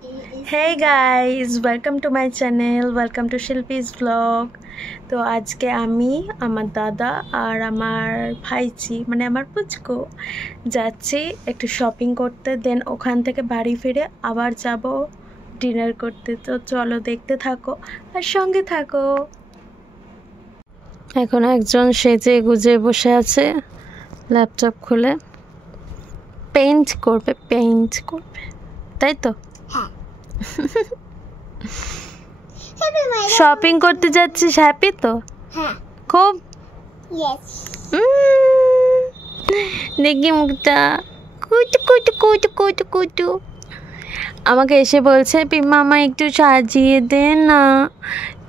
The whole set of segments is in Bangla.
Hey guys, welcome to my channel, welcome to Shilpi's vlog. তো আজকে আমি আমার দাদা আর আমার ভাইজি মানে আমার পুচকু যাচ্ছি একটু শপিং করতে, দেন ওখান থেকে বাড়ি ফিরে আবার যাব ডিনার করতে। তো চলো দেখতে থাকো আর সঙ্গে থাকো। এখন একজন সেজে গুজে বসে আছে, ল্যাপটপ খুলে পেইন্ট করবে, তাই তো? শপিং করতে যাচ্ছিস, হ্যাপি তো? হ্যাঁ খুব। ইয়েস দেখি মুখটা কুটু কুটু কুটু কুটু কুটু। আমাকে এসে বলছে মামা একটু সাজিয়ে দে না,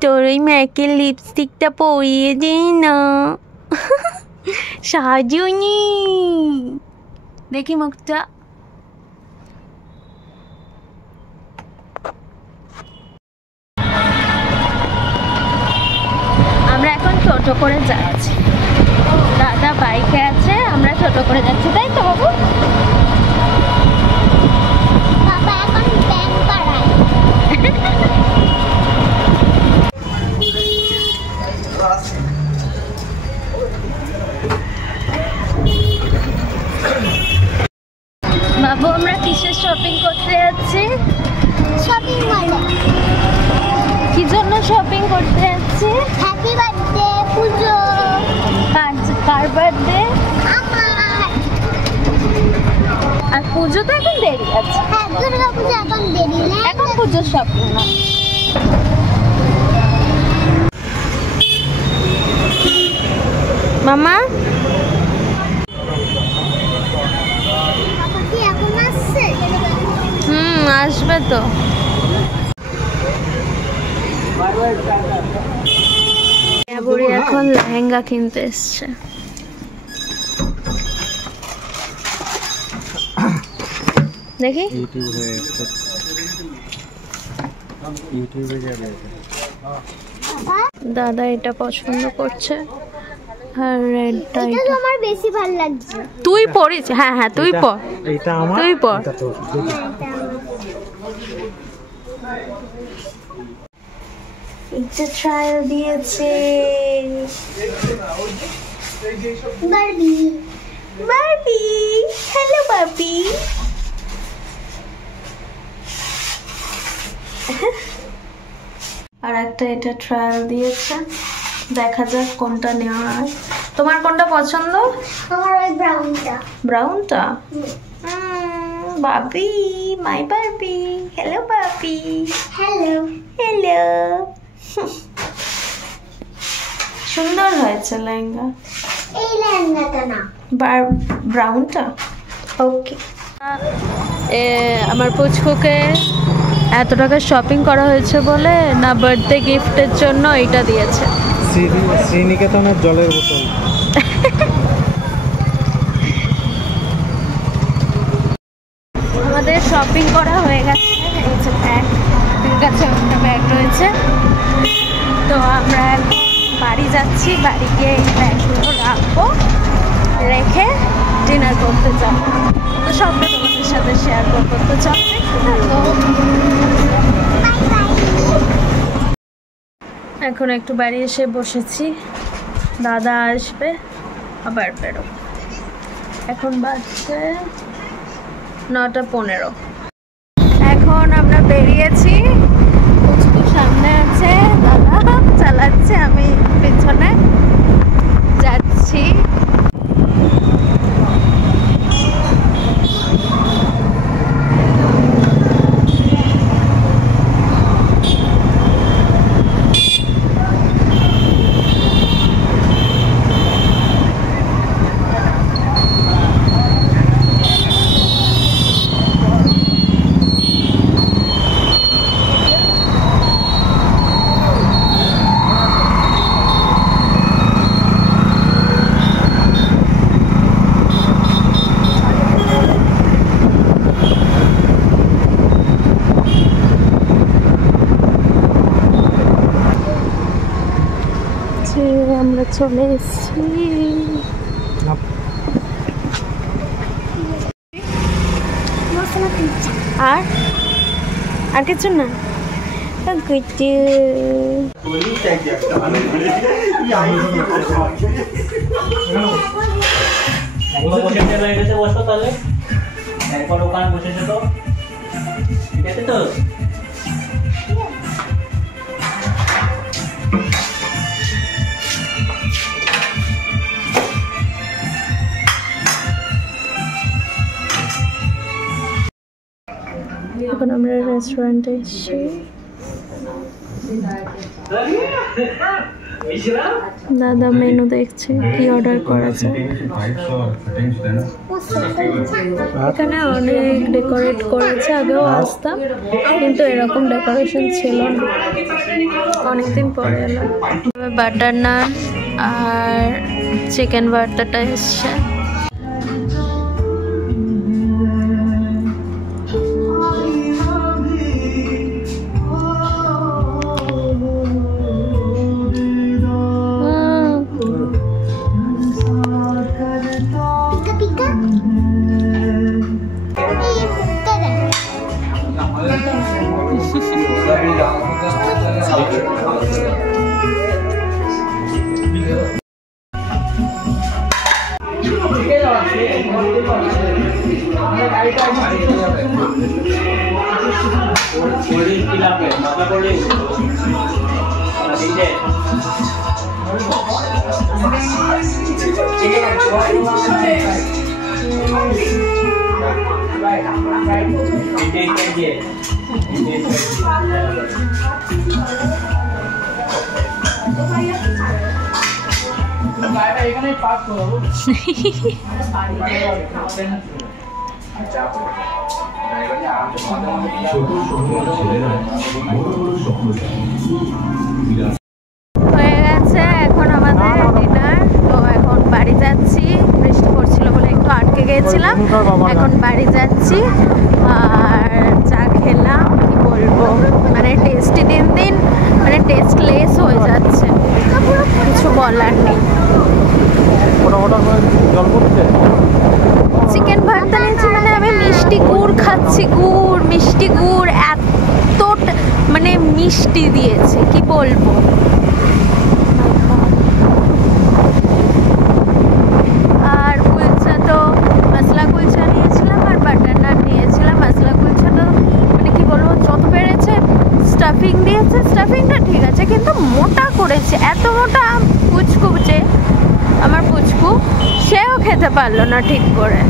তোর ওই ম্যাকের লিপস্টিকটা পরিয়ে দে না। সাজুনি, দেখি মুখটা। আমরা এখন টোটো করে যাচ্ছি, দাদা বাইকে আছে, আমরা টোটো করে যাচ্ছি, তাই তো বাবু? বাবা এখন ব্যাংক করায়। বাবু আমরা কিসের শপিং করতে যাচ্ছি? শপিং মলে। কি জন্য শপিং করতে যাচ্ছি? হ্যাপি বার্থডে পুজো। কার বার্থডে? আমার। আর পুজো তো এখন দেরি আছে। হ্যাঁ দুর্গা পুজো এখন দেরি না, এখন পুজোর শপিং না। মামা বাবা কি এখন আসছে? আসবে তো। বুড়ি এখন লেহেঙ্গা কিনতে এসছে। দেখি দাদা এটা পছন্দ করছে আর রেডটা। এটা তো আমার বেশি ভালো লাগছে। তুই পরিস? হ্যাঁ হ্যাঁ তুই পর, তুই পর। এটা ট্রায়াল দিয়েছে বারবি। বারবি। Hello Barbie. আর একটা এটা ট্রায়াল দিয়েছে, দেখা যাক কোনটা নেওয়া হয়। তোমার কোনটা পছন্দ? আমার ওই ব্রাউনটা। ব্রাউনটা? বাবি, মাই বারবি। হ্যালো বাবি। Hello hello. সুন্দর হয়েছে লেহেঙ্গা। এই লেহেঙ্গাটা না, ব্রাউনটা। ওকে। আমার পুচকুকে এত টাকা শপিং করা হয়েছে বলে না বার্থডে গিফটের জন্য এটা দিয়েছে। শ্রীনিকেতনের জলের বোতল। আমাদের শপিং করা হয়ে গেছে, এই যে ব্যাগ, আপনার কাছে একটা ব্যাগ রয়েছে। তো আমরা এখন বাড়ি যাচ্ছি, বাড়ি গিয়ে এই ব্যাগগুলো রাখবো, রেখে ডিনার করতে যাবো। তো সবটা তোমাদের সাথে শেয়ার করবো, তো চলো দেখতে থাকো। এখন একটু বাড়ি এসে বসেছি, দাদা আসবে আবার বেরো। এখন বাজছে 9:15। এখন আমরা বেরিয়েছি, পুচকু সামনে আছে, দাদা চালাচ্ছে, আমি পেছনে যাচ্ছি। আমরা চলে এসেছি। আর আর কিছু না গুড্ডু বসো তাহলে একবার ওখানে বসেছে তো ঠিক আছে তো এখন আমরা রেস্টুরেন্টে এসেছি দাদা মেনু দেখছে কি অর্ডার করা যায় এখানে অনেক ডেকোরেট করেছে আগেও আসতাম কিন্তু এরকম ডেকোরেশন ছিল না অনেকদিন পরে এলাম বাটার নান আর চিকেন ভর্তাটা এসছে হয়ে গেছে এখন আমাদের ডিনার তো এখন বাড়ি যাচ্ছি বৃষ্টি পড়ছিল বলে একটু আটকে গিয়েছিলাম এখন বাড়ি যাচ্ছি আর যা খেলাম কি বলবো মানে টেস্টি দিন দিন মানে টেস্টলেস হয়ে যাচ্ছে কিছু বলার নেই চিকেন ভর্তা নিয়েছি মানে আমি মিষ্টি গুড় খাচ্ছি গুড় মিষ্টি গুড় এত মানে মিষ্টি দিয়েছে কি বলবো আর কুলচা তো মশলা কুলচা নিয়েছিলাম আর বাটার নান নিয়েছিলাম মশলা কুলচা তো মানে কি বলবো যত পেরেছে স্টাফিং দিয়েছে স্টাফিংটা ঠিক আছে কিন্তু মোটা করেছে এত মোটা পুচকু যে আমার পুচকু সেও খেতে পারলো না ঠিক করে